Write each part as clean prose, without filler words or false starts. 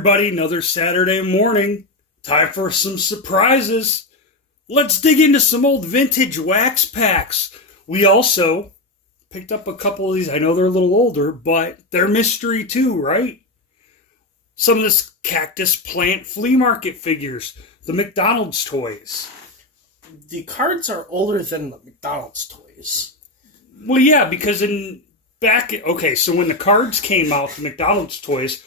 everybody, another Saturday morning. Time for some surprises. Let's dig into some old vintage wax packs. We also picked up a couple of these. I know they're a little older, but they're mystery too, right? Some of this Cactus plant flea market figures. The McDonald's toys. The cards are older than the McDonald's toys. Well, yeah, because so when the cards came out, the McDonald's toys,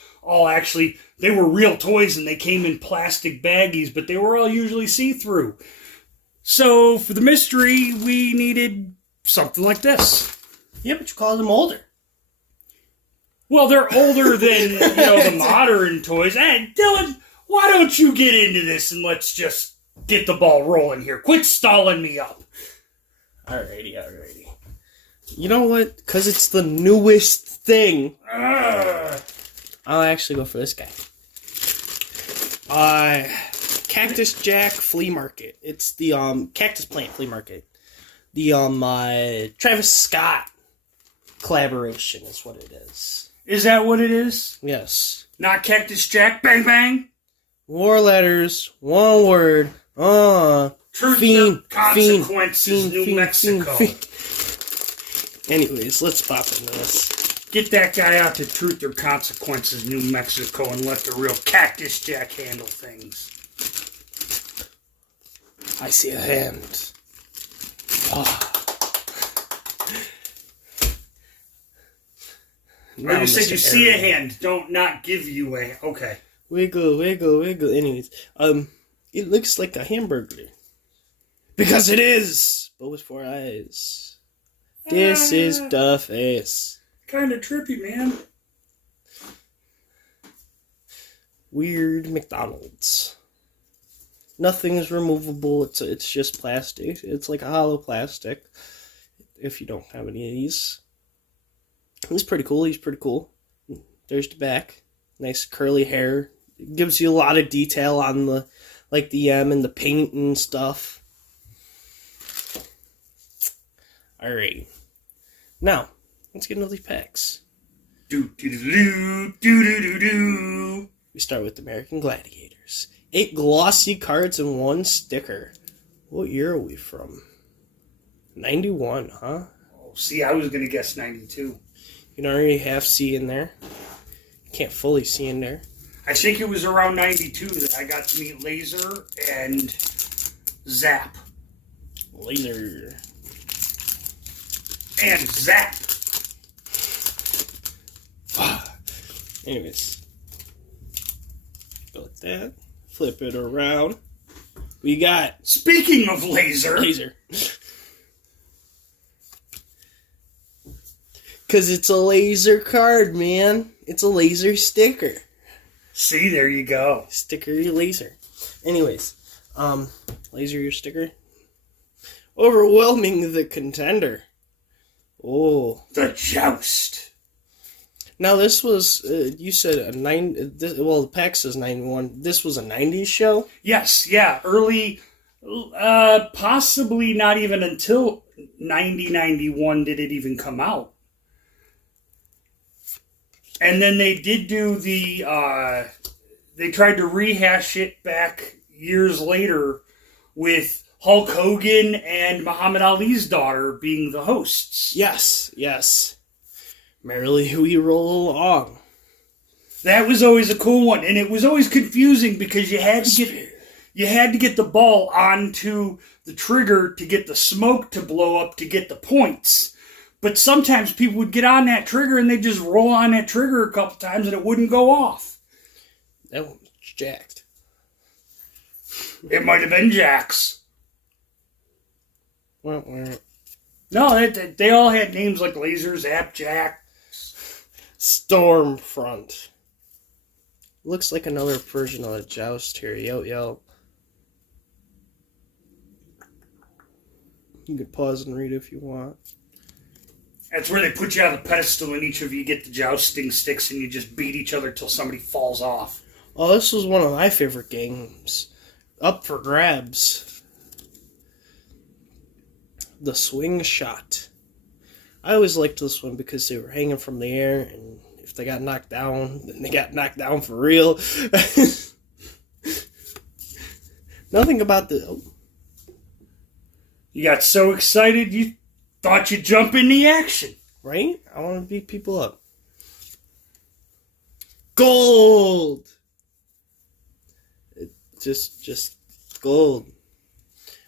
they were real toys and they came in plastic baggies, but they were all usually see-through. So for the mystery, we needed something like this. Yeah, but you call them older. Well, they're older than, the modern toys. Hey, Dylan, why don't you get into this and let's just get the ball rolling here. Quit stalling me up. Alrighty. You know what? Because it's the newest thing. I'll actually go for this guy. Cactus Jack Flea Market. It's the Cactus Plant Flea Market. The Travis Scott collaboration is what it is. Is that what it is? Yes. Not Cactus Jack Bang Bang? Four letters, one word. Truth or Consequences, New Mexico. Anyways, let's pop into this. Get that guy out to Truth or Consequences, New Mexico, and let the real Cactus Jack handle things. I see a hand. Or you said you see a hand, don't not give you a... Okay. Wiggle. Anyways, it looks like a hamburger. Because it is! But with 4 eyes. This is the face. Kind of trippy, man. Weird McDonald's. Nothing's removable. It's just plastic. It's like a hollow plastic. If you don't have any of these. He's pretty cool. There's the back. Nice curly hair. It gives you a lot of detail on the M and the paint and stuff. Alright. Now, let's get into these packs. We start with American Gladiators. 8 glossy cards and 1 sticker. What year are we from? 91, huh? Oh, see, I was going to guess 92. You can already half see in there. Can't fully see in there. I think it was around 92 that I got to meet Laser and Zap. Laser. And Zap. Anyways. Go like that. Flip it around. We got... Speaking of Laser. Because it's a laser card, man. It's a laser sticker. See, there you go. Sticker your laser. Anyways, laser your sticker. Overwhelming the contender. Oh. The Joust. Now this was, you said the pack says 91. This was a 90s show? Yes, yeah. Early, possibly not even until 91 did it even come out. And then they did do they tried to rehash it back years later with Hulk Hogan and Muhammad Ali's daughter being the hosts. Yes. Merrily we roll along. That was always a cool one, and it was always confusing because you had to get the ball onto the trigger to get the smoke to blow up to get the points. But sometimes people would get on that trigger and they'd just roll on that trigger a couple times and it wouldn't go off. That one was jacked. It might have been Jax. No, they all had names like Laser, Zap, Jack. Stormfront. Looks like another version of the Joust here. Yo. You can pause and read if you want. That's where they put you on the pedestal and each of you get the jousting sticks and you just beat each other till somebody falls off. Oh, this was one of my favorite games. Up for grabs. The Swing Shot. I always liked this one because they were hanging from the air, and if If they got knocked down, then they got knocked down for real. Nothing about the... Oh. You got so excited you thought you'd jump in the action. Right? I want to beat people up. Gold! Just gold.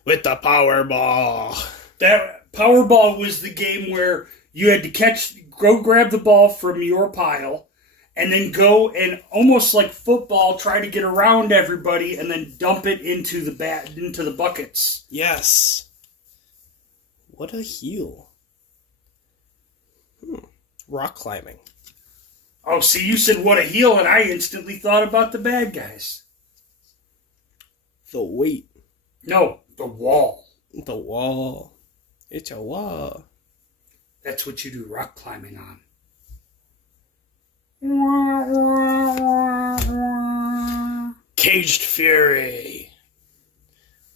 With the Powerball. That Powerball was the game where you had to go grab the ball from your pile, and then go and almost like football, try to get around everybody, and then dump it into the buckets. Yes. What a heel. Rock climbing. Oh, see, you said what a heel, and I instantly thought about the bad guys. The weight. No, the wall. The wall. It's a wall. That's what you do rock climbing on. Caged Fury.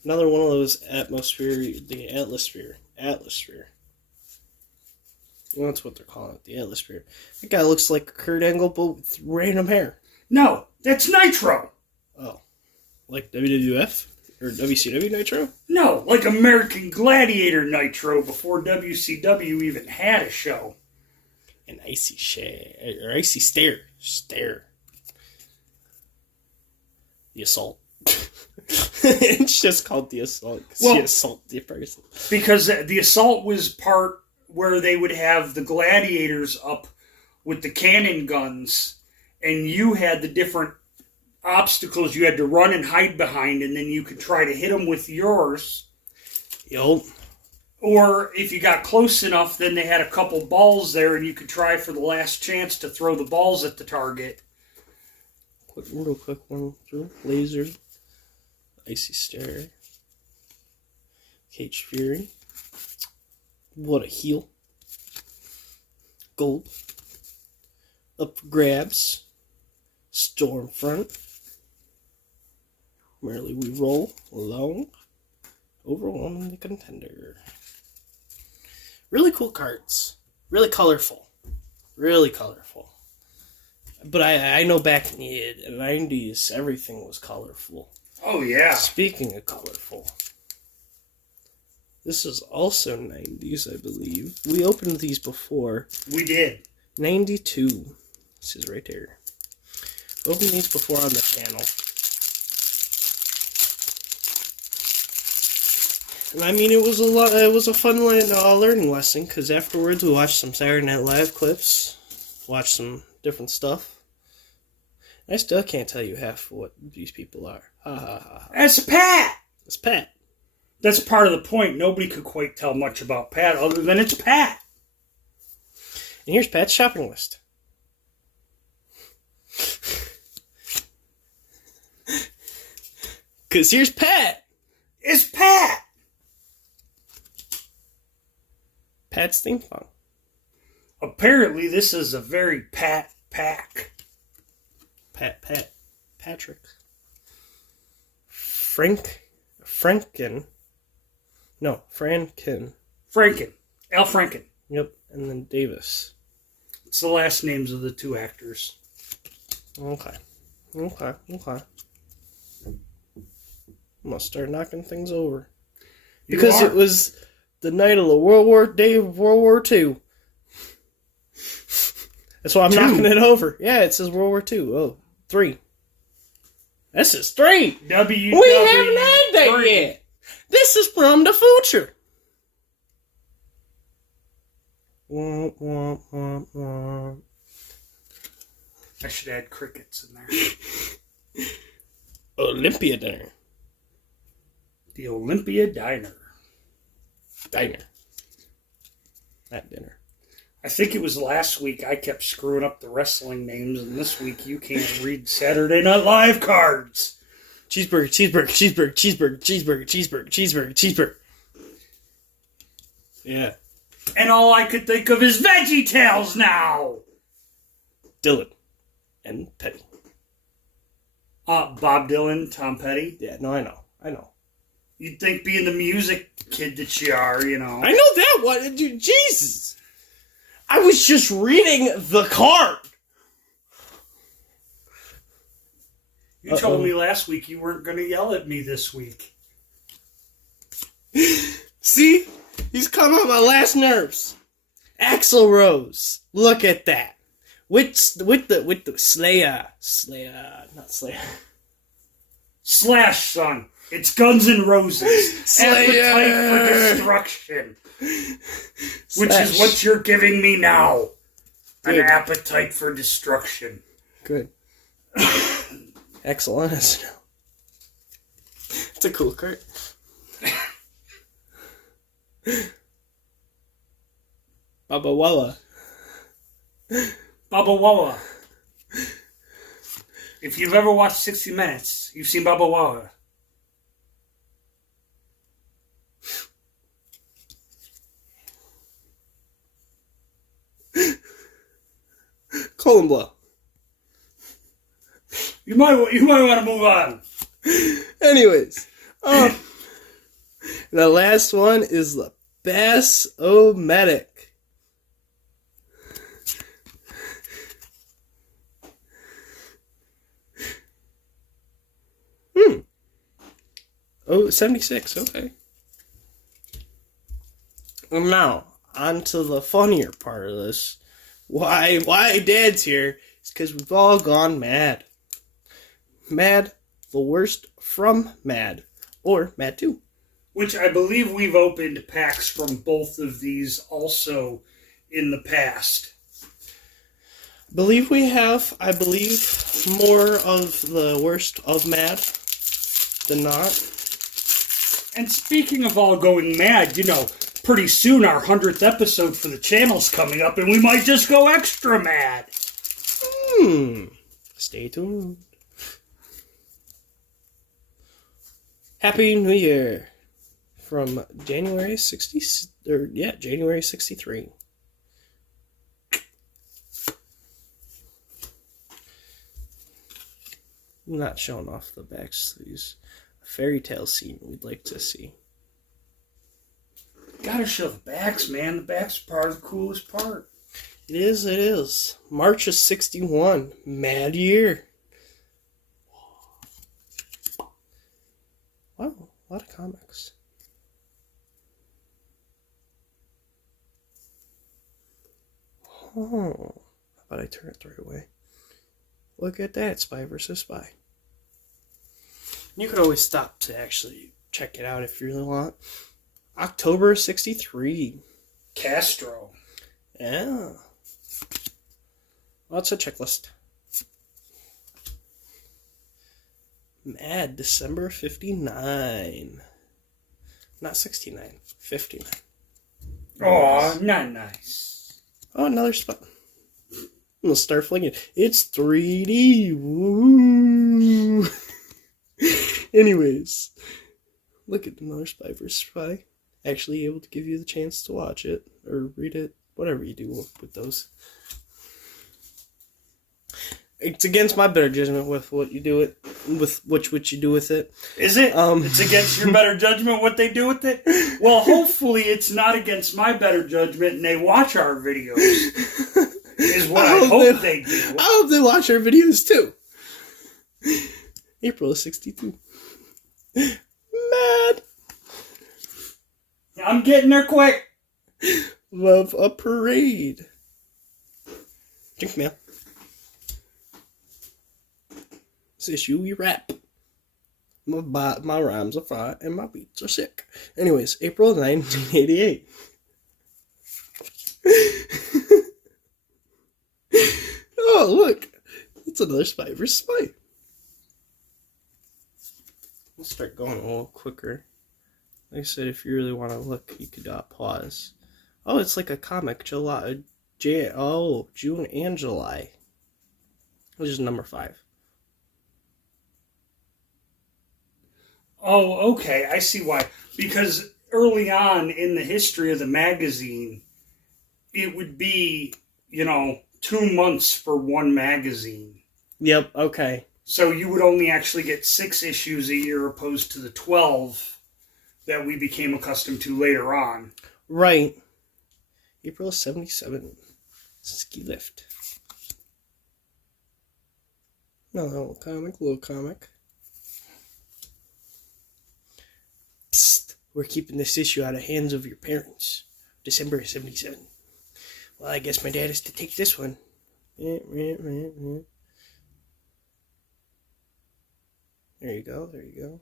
Another one of those the Atmosphere. Well, that's what they're calling it, the Atmosphere. That guy looks like Kurt Angle, but with random hair. No, that's Nitro. Oh. Like WWF? Or WCW Nitro? No, like American Gladiator Nitro before WCW even had a show. An icy icy stare. The Assault. It's just called the Assault. Well, you assault the person. Because the Assault was part where they would have the gladiators up with the cannon guns, and you had the different obstacles you had to run and hide behind, and then you could try to hit them with yours. Yup. Or if you got close enough, then they had a couple balls there, and you could try for the last chance to throw the balls at the target. Real quick one through. Laser. Icy Stare. Cage Fury. What a heel. Gold. Up for grabs. Stormfront. Merrily we roll along. Overwhelming the contender. Really cool cards. Really colorful. But I know back in the 90s, everything was colorful. Oh, yeah. Speaking of colorful, this is also 90s, I believe. We opened these before. We did. 92. This is right there. Opened these before on the channel. And I mean, it was a fun learning lesson, because afterwards we watched some Saturday Night Live clips, watched some different stuff. I still can't tell you half what these people are. Ha ha ha. That's Pat! It's Pat. That's part of the point. Nobody could quite tell much about Pat other than it's Pat. And here's Pat's shopping list. Because here's Pat. It's Pat. Pat's theme song. Apparently, this is a very Pat pack. Patrick. Franken. Al Franken. Yep, and then Davis. It's the last names of the two actors. Okay. I'm gonna start knocking things over. Because it was the night of the day of World War II. That's why I'm knocking it over. Yeah, it says World War II. Oh, 3. This is 3. We haven't had that yet. This is from the future. I should add crickets in there. Olympia Dinner. The Olympia Diner. Not dinner. I think it was last week I kept screwing up the wrestling names, and this week you can't read Saturday Night Live cards. Cheeseburger. Yeah. And all I could think of is Veggie Tales now. Dylan and Petty. Bob Dylan, Tom Petty. Yeah, no, I know. You'd think being the music kid that you are, you know. I know that one. Dude, Jesus. I was just reading the card. You told me last week you weren't going to yell at me this week. See? He's come on my last nerves. Axl Rose. Look at that. With the Slayer, not Slayer. Slash, son. It's Guns N' Roses. Slayer. Appetite for Destruction. Which Slash. is what you're giving me now. An Good. appetite for destruction. Good. Excellent. It's a cool card. Baba Walla. Baba Walla. If you've ever watched 60 Minutes, you've seen Baba Walla. Colon blow. You might want to move on. Anyways, the last one is the Bass-O-Matic. Oh, 76, okay. And now, on to the funnier part of this. Why Dad's here is because we've all gone mad. Mad, the worst from Mad, or Mad 2. Which I believe we've opened packs from both of these also in the past. Believe we have, I believe, more of the worst of Mad than not. And speaking of all going mad, pretty soon our 100th episode for the channel's coming up and we might just go extra mad. Stay tuned. Happy New Year from January 63. I'm not showing off the back sleeves. A fairy tale scene we'd like to see. Gotta show the backs, man. The backs are part of the coolest part. It is. March of 61. Mad year. Wow, a lot of comics. Oh, how about I turn it the right way? Look at that, Spy vs. Spy. You could always stop to actually check it out if you really want. October 63. Castro. Yeah. Well, that's a checklist. Mad, December 59. Not 69, 59. Aw, not nice. Oh, another spot. We'll start flinging. It's 3D. Woo! Anyways, look at another Spy vs. Spy. Actually able to give you the chance to watch it or read it, whatever you do with those. It's against my better judgment with what you do with what you do with it. Is it? It's against your better judgment what they do with it? Well, hopefully it's not against my better judgment and they watch our videos. Is what I hope they do. I hope they watch our videos too. April of 62. Mad. I'm getting there quick. Love a parade. Drink mail. This issue we rap. My rhymes are fire and my beats are sick. Anyways, April 1988. Oh, look. It's another Spy vs. Spy. Let's start going a little quicker. Like I said, if you really want to look, you could pause. Oh, it's like a comic. June and July. Which is number 5. Oh, okay. I see why. Because early on in the history of the magazine, it would be, 2 months for one magazine. Yep, okay. So you would only actually get 6 issues a year opposed to the 12 that we became accustomed to later on. Right. April 77. Ski lift. No, little comic. Psst, we're keeping this issue out of hands of your parents. December 77. Well, I guess my dad has to take this one. There you go.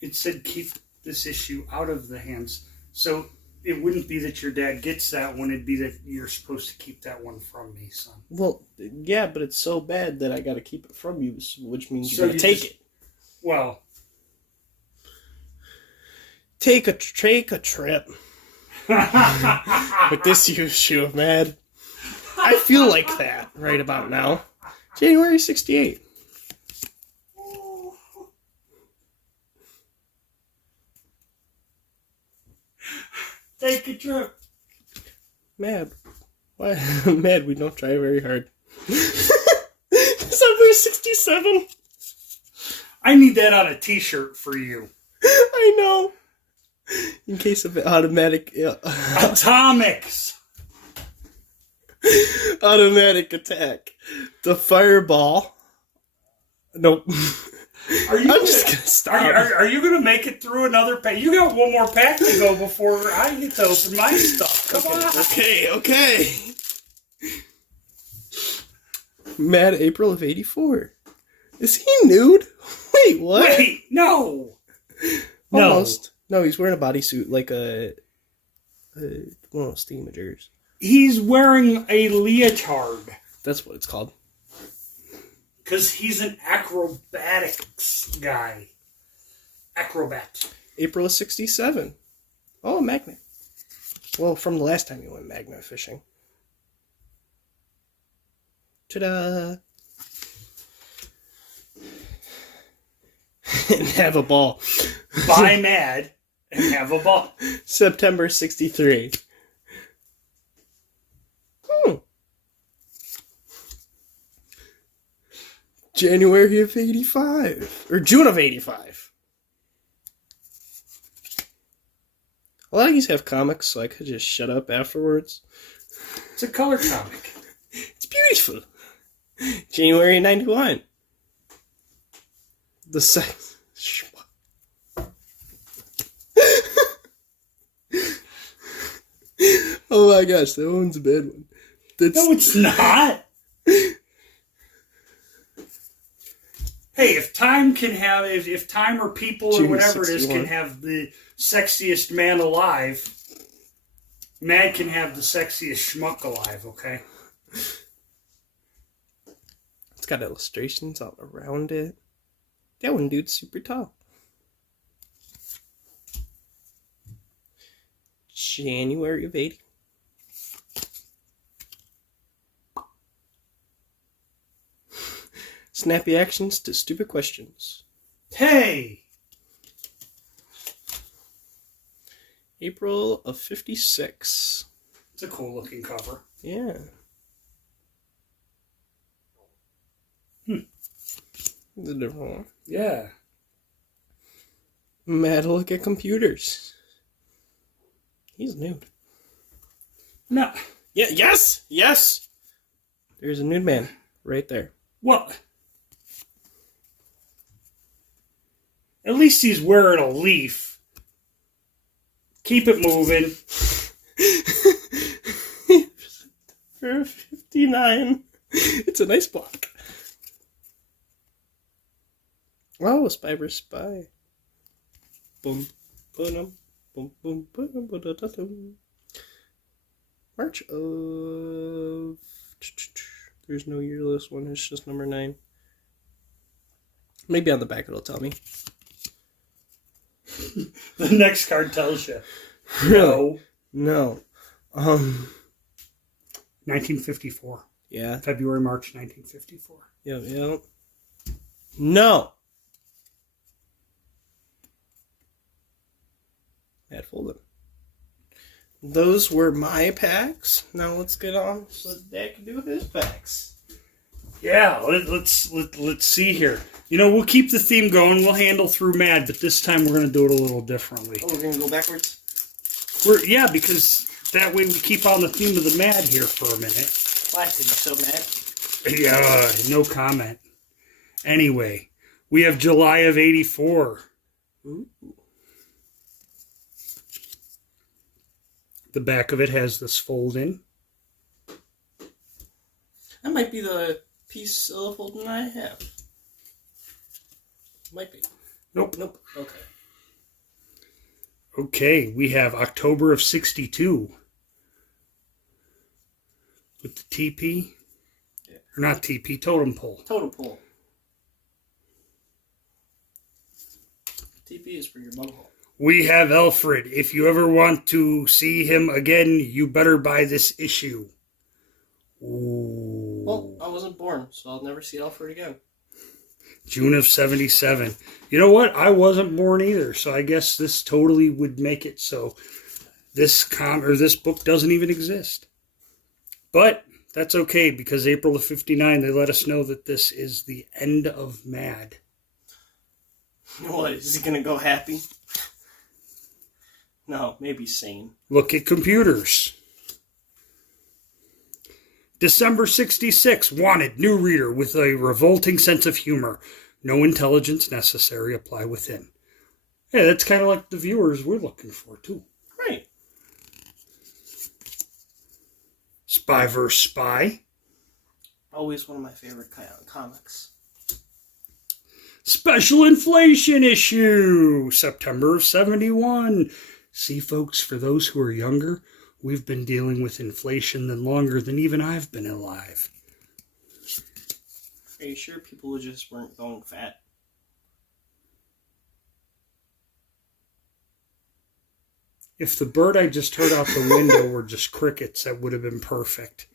It said keep this issue out of the hands. So it wouldn't be that your dad gets that one. It'd be that you're supposed to keep that one from me, son. Well, yeah, but it's so bad that I got to keep it from you, which means you got to take it. Well, take a trip with this issue of Mad. I feel like that right about now. January 68. Take a trip. Mad. Why? Mad, we don't try very hard. December 67. I need that on a t-shirt for you. I know. In case of automatic... Atomics. Automatic attack. The fireball. Nope. I'm just gonna stop. Are you gonna make it through another pack? You got one more pack to go before I get to open my stuff. Come on. Okay. Mad April of 84. Is he nude? Wait, what? Wait, no. Almost. No, he's wearing a bodysuit like one of those steamagers. He's wearing a leotard. That's what it's called. Because he's an acrobatics guy. Acrobat. April of 67. Oh, a magnet. Well, from the last time you went magnet fishing. Ta-da! And have a ball. Buy Mad and have a ball. September 63. January of 85. Or June of 85. A lot of these have comics, so I could just shut up afterwards. It's a color comic. It's beautiful. January 91. The sex... Oh my gosh, that one's a bad one. No, it's not. Hey, if Time can have, if Time or People or whatever 61. It is can have the sexiest man alive, Mad can have the sexiest schmuck alive, okay? It's got illustrations all around it. That one dude's super tall. January of 80. Snappy actions to stupid questions. Hey! April of 56. It's a cool looking cover. Yeah. The different one. Yeah. Mad look at computers. He's nude. No. Yeah. Yes. There's a nude man right there. Well, at least he's wearing a leaf. Keep it moving. 59. It's a nice block. Oh, Spy vs. Spy. Boom, boom, boom, boom, boom, boom. March of... There's no year list one, it's just number 9. Maybe on the back it'll tell me. The next card tells you. Really? No. 1954. Yeah. February, March 1954. Yeah. No. Matt Folden. Those were my packs. Now let's get on so Dad can do his packs. Yeah, let's see here. You know, we'll keep the theme going. We'll handle through Mad, but this time we're going to do it a little differently. Oh, we're going to go backwards? Because that way we keep on the theme of the Mad here for a minute. Why are you so mad? Yeah, no comment. Anyway, we have July of 84. Ooh. The back of it has this fold-in. That might be the piece of folding I have. Might be. Nope. Okay. Okay, we have October of 62. With the TP. Yeah. Or not TP, totem pole. Totem pole. TP is for your bunghole. We have Alfred. If you ever want to see him again, you better buy this issue. Ooh. Well, I wasn't born, so I'll never see Alfred again. June of 77. You know what? I wasn't born either, so I guess this totally would make it so this book doesn't even exist. But that's okay, because April of 59, they let us know that this is the end of Mad. What, is he gonna go happy? No, maybe sane. Look at computers. December 66, wanted, new reader with a revolting sense of humor. No intelligence necessary, apply within. Yeah, that's kind of like the viewers we're looking for, too. Right. Spy vs. Spy. Always one of my favorite comics. Special inflation issue, September of 71. See, folks, for those who are younger, we've been dealing with inflation longer than even I've been alive. Are you sure people just weren't going fat? If the bird I just heard out the window were just crickets, that would have been perfect.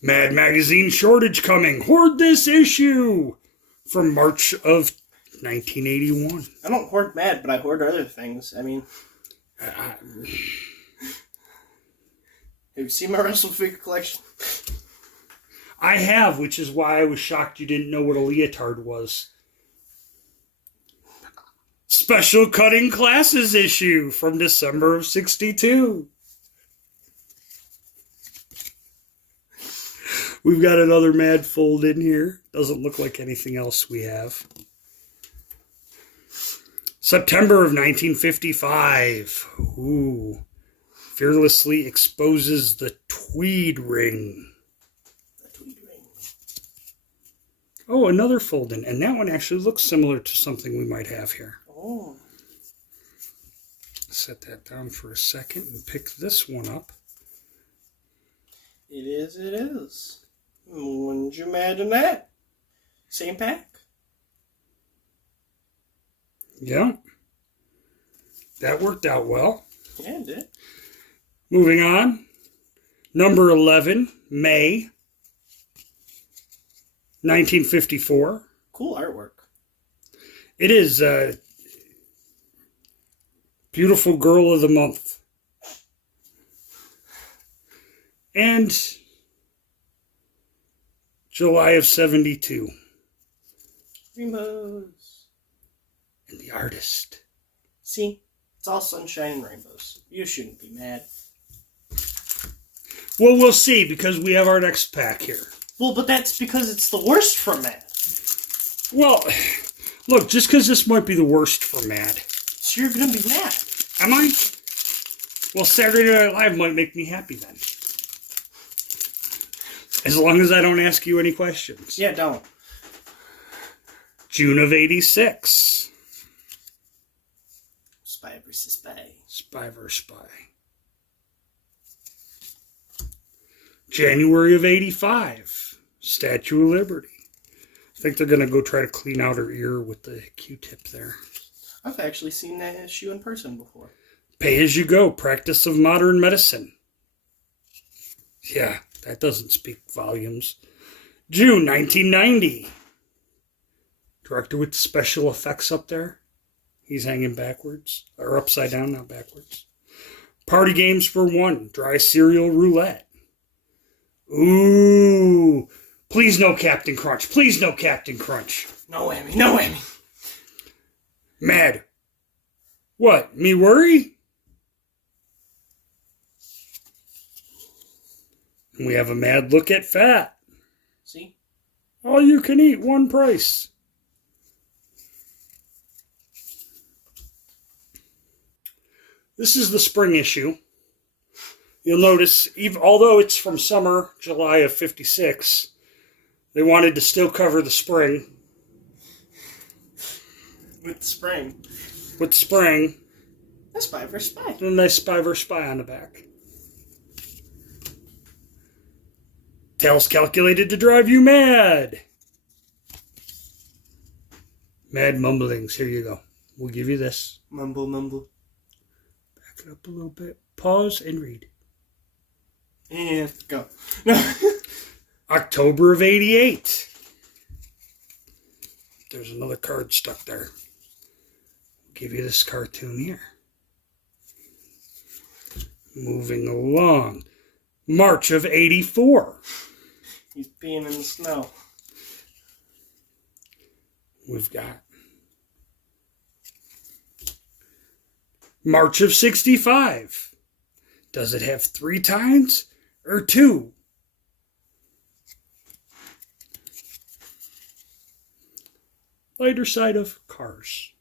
Mad Magazine shortage coming. Hoard this issue! From March of 1981. I don't hoard Mad, but I hoard other things. I mean... Have you seen my wrestle figure collection? I have, which is why I was shocked you didn't know what a leotard was. Special Cutting Classes issue from December of 62. We've got another Mad fold in here. Doesn't look like anything else we have. September of 1955. Ooh. Fearlessly exposes the Tweed Ring. The Tweed Ring. Oh, another fold-in. And that one actually looks similar to something we might have here. Oh. Set that down for a second and pick this one up. It is. Wouldn't you imagine that? Same pack? Yeah. That worked out well. Yeah, it did. Moving on. Number 11, May 1954. Cool artwork. It is Beautiful Girl of the Month. And July of 72. Rainbows. And the artist. See? It's all sunshine and rainbows. You shouldn't be mad. Well, we'll see, because we have our next pack here. Well, but that's because it's the worst for Mad. Well, look, just because this might be the worst for Mad. So you're going to be mad. Am I? Well, Saturday Night Live might make me happy then. As long as I don't ask you any questions. Yeah, don't. June of 86. Spy versus Spy. Spy vs. Spy. January of 85. Statue of Liberty. I think they're going to go try to clean out her ear with the Q-tip there. I've actually seen that issue in person before. Pay as you go. Practice of modern medicine. Yeah, that doesn't speak volumes. June 1990. Director with the special effects up there. He's hanging backwards. Or upside down, not backwards. Party games for one. Dry cereal roulette. Ooh. Please no Captain Crunch. Please no Captain Crunch. No whammy, no whammy. Mad. What? Me worry? And we have a Mad look at fat. All you can eat, one price. This is the spring issue. You'll notice, although it's from summer, July of 56, they wanted to still cover the spring. With spring. With spring. A spy for spy. And a nice spy versus spy on the back. Tales calculated to drive you mad. Mad mumblings. Here you go. We'll give you this. Mumble, mumble. Back it up a little bit. Pause and read. And go. October of 88. There's another card stuck there. I'll give you this cartoon here. Moving along. March of 84. He's peeing in the snow. We've got March of 65. Does it have 3 tines or 2? Lighter side of cars.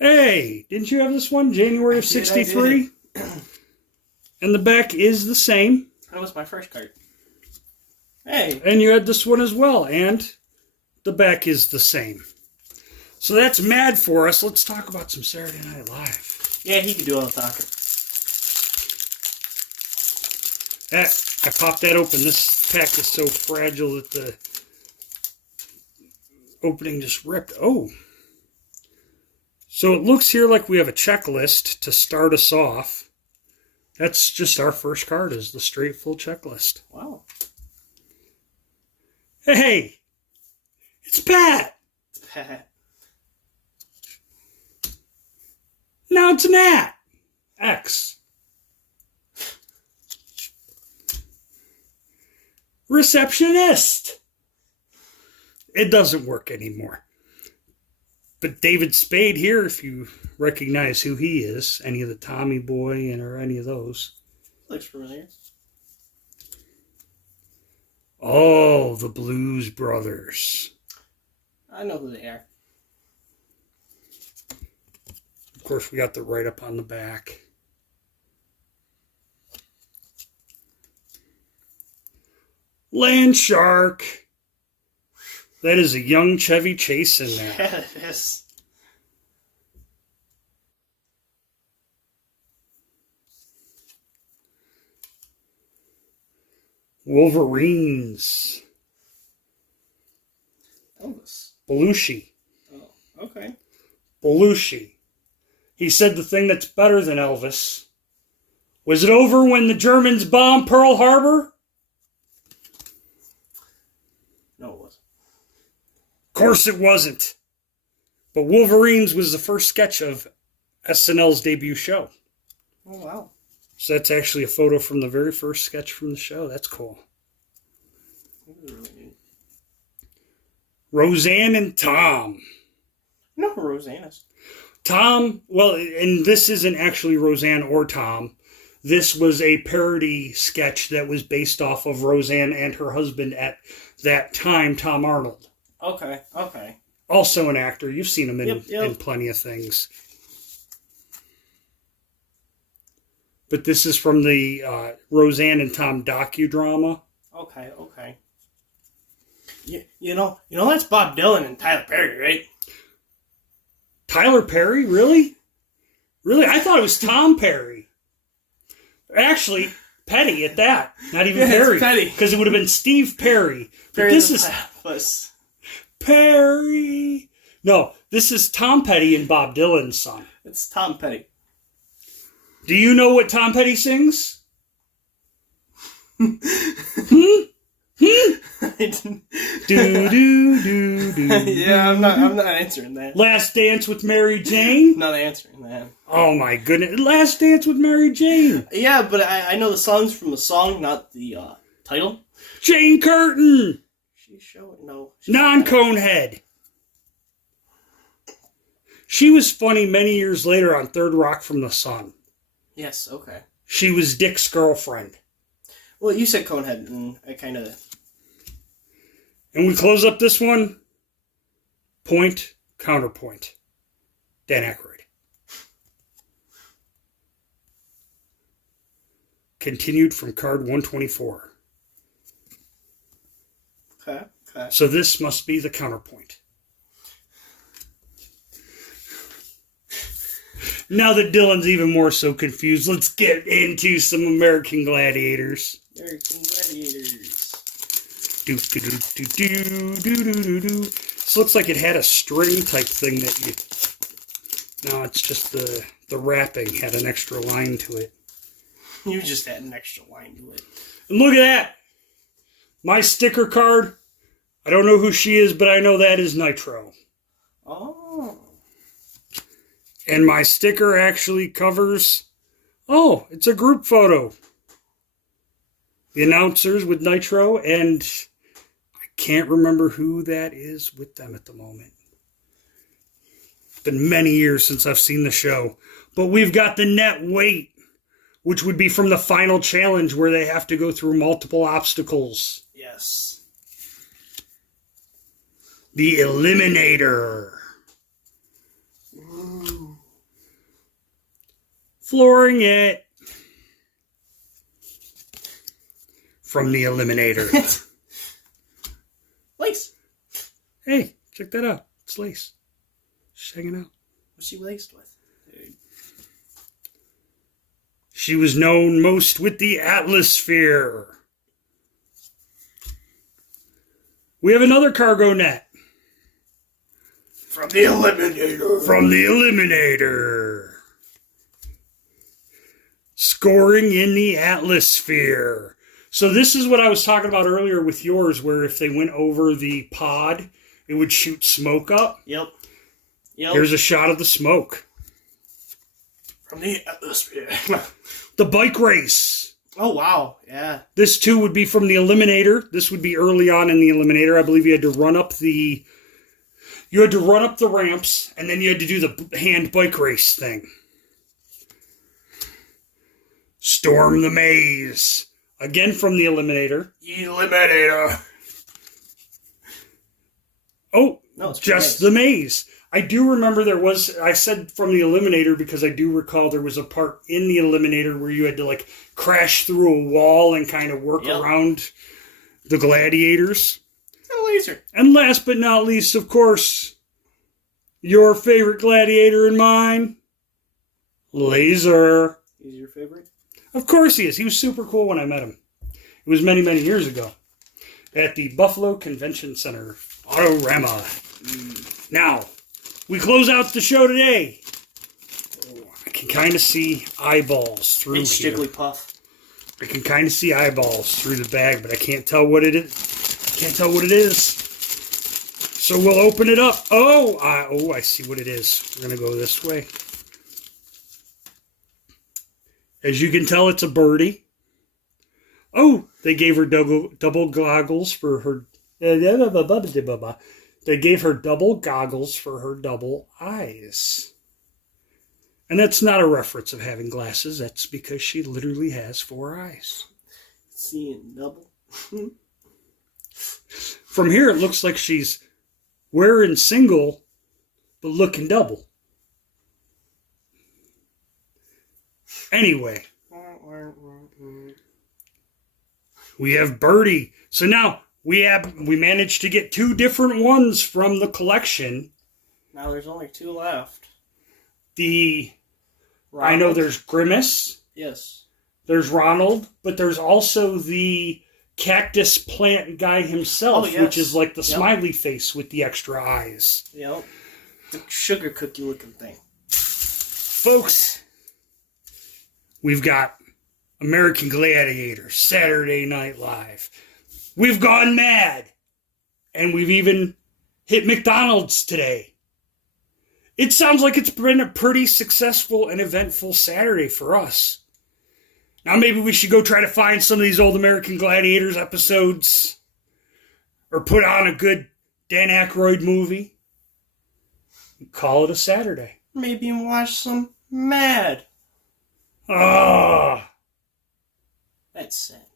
Hey, didn't you have this one? January of 63? And the back is the same. That was my first card. Hey. And you had this one as well. And the back is the same. So that's mad for us. Let's talk about some Saturday Night Live. Yeah, he can do all the talking. I popped that open. This pack is so fragile that the opening just ripped. Oh. So it looks here like we have a checklist to start us off. That's just our first card, is the straight full checklist. Wow. Hey, it's Pat. It's Pat. Now it's Nat. X. Receptionist. It doesn't work anymore. But David Spade here, if you recognize who he is, any of the Tommy Boy or any of those. Looks familiar. Oh, the Blues Brothers. I know who they are. Of course, we got the write-up on the back. Land Shark. That is a young Chevy Chase in there. Yeah, it is. Wolverines. Elvis. Belushi. Oh, okay. Belushi. He said the thing that's better than Elvis. Was it over when the Germans bombed Pearl Harbor? No, it wasn't. Of course it wasn't. But Wolverines was the first sketch of SNL's debut show. Oh, wow. So that's actually a photo from the very first sketch from the show. That's cool. That was really neat. Roseanne and Tom. No, Roseanne is. Tom, well, and this isn't actually Roseanne or Tom. This was a parody sketch that was based off of Roseanne and her husband at that time, Tom Arnold. Okay, okay. Also an actor. You've seen him in plenty of things. But this is from the Roseanne and Tom docudrama. Okay, okay. You know that's Bob Dylan and Tyler Perry, right? Tyler Perry? Really? Really? I thought it was Tom Perry. Actually, Petty at that. Not even Perry. Petty. Because it would have been Steve Perry. But this is Perry. No, this is Tom Petty and Bob Dylan's son. It's Tom Petty. Do you know what Tom Petty sings? Do do do do. Yeah, I'm not answering that. Last Dance with Mary Jane? Not answering that. Oh my goodness. Last Dance with Mary Jane. Yeah, but I know the songs from the song, not the title. Jane Curtin. She's showing no. Non-Conehead. She was funny many years later on Third Rock from the Sun. Yes, okay. She was Dick's girlfriend. Well, you said Conehead, and I kind of... And we close up this one. Point, counterpoint. Dan Aykroyd. Continued from card 124. Okay. So this must be the counterpoint. Now that Dylan's even more so confused, let's get into some American Gladiators. American Gladiators. Do. This looks like it had a string type thing that you... No, it's just the wrapping had an extra line to it. You just had an extra line to it. And look at that! My sticker card, I don't know who she is, but I know that is Nitro. Oh. And my sticker actually covers... Oh, it's a group photo. The announcers with Nitro, and I can't remember who that is with them at the moment. It's been many years since I've seen the show. But we've got the net weight, which would be from the final challenge where they have to go through multiple obstacles. Yes. The Eliminator. Ooh. Flooring it. From the Eliminator. Lace. Hey, check that out. It's lace. She's hanging out. What's she laced with? Dude. She was known most with the Atmosphere. We have another cargo net. From the Eliminator. From the Eliminator. Scoring in the Atmosphere. So this is what I was talking about earlier with yours, where if they went over the pod, it would shoot smoke up. Yep. Here's a shot of the smoke. From the Atmosphere. The bike race. Oh, wow. Yeah. This, too, would be from the Eliminator. This would be early on in the Eliminator. I believe you had to run up the... You had to run up the ramps, and then you had to do the hand bike race thing. Storm the Maze. Again from the Eliminator. Eliminator. Oh, no, it's just the maze. I do remember there was, I said from the Eliminator because I do recall there was a part in the Eliminator where you had to like crash through a wall and kind of work around the gladiators. A laser. And last but not least, of course, your favorite gladiator and mine, Laser. He's your favorite? Of course he is. He was super cool when I met him. It was many, many years ago at the Buffalo Convention Center, Autorama. Now, we close out the show today. Oh, I can kind of see eyeballs through it's here. Jigglypuff. I can kind of see eyeballs through the bag, but I can't tell what it is. Can't tell what it is. So we'll open it up. Oh, I see what it is. We're going to go this way. As you can tell, it's a birdie. Oh, they gave her double goggles for her... They gave her double goggles for her double eyes. And that's not a reference of having glasses. That's because she literally has 4 eyes. Seeing double. From here, it looks like she's wearing single, but looking double. Anyway, we have Birdie. So now we managed to get 2 different ones from the collection. Now there's only 2 left. I know there's Grimace. Yes. There's Ronald, but there's also the cactus plant guy himself, which is like the smiley face with the extra eyes. Yep. The sugar cookie looking thing. Folks, we've got American Gladiators, Saturday Night Live. We've gone mad. And we've even hit McDonald's today. It sounds like it's been a pretty successful and eventful Saturday for us. Now maybe we should go try to find some of these old American Gladiators episodes. Or put on a good Dan Aykroyd movie. And call it a Saturday. Maybe watch some Mad. Ah. That's sad.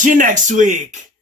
catch you next week.